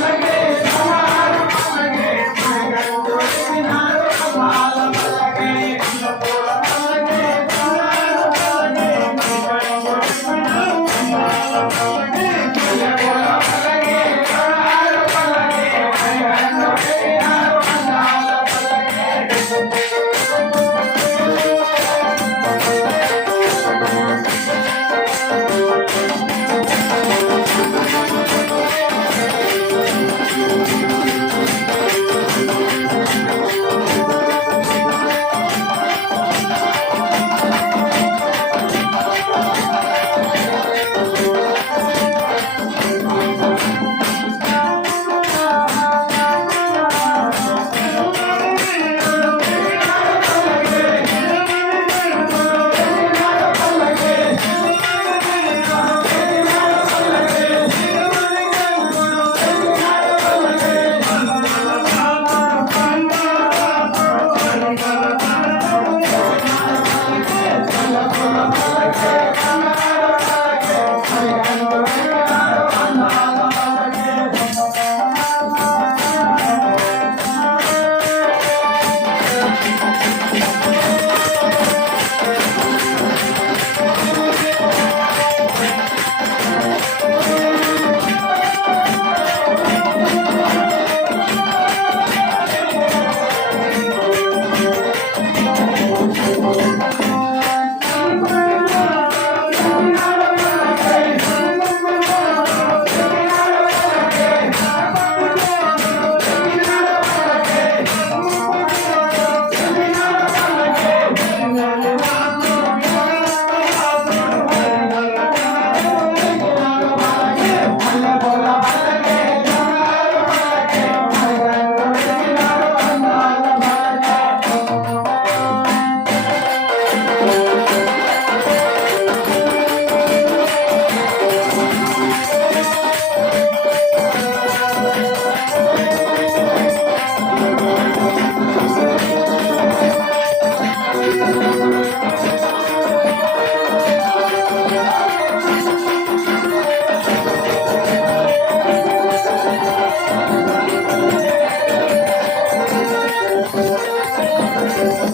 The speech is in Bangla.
Thank right. you. Thank you.